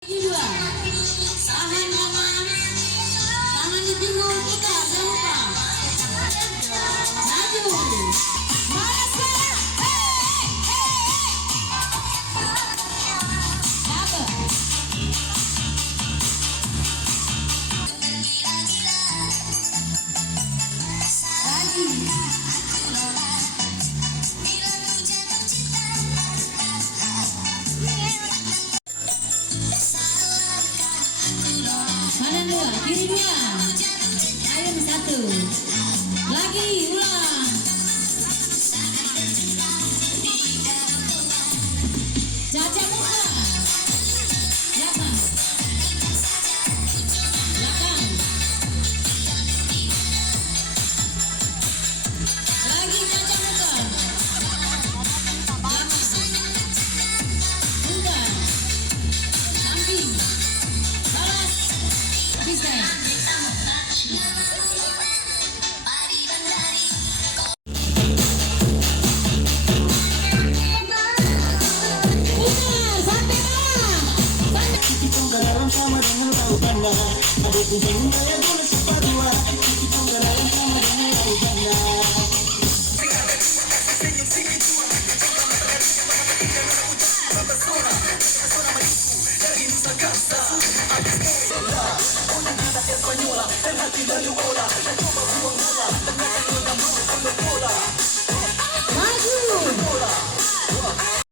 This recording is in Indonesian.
Dua, tahan mama, tangan di pinggul putar, jangan lupa. Maju, mana suara? Kanan dua, kiri dua. Ayam satu. Lagi ulang. Caca muka. Belakang. Belakang. Lagi caca muka. Belakang. Muka. Samping. Balas. Bisa. Sama dengan tahu tanda, ada kucing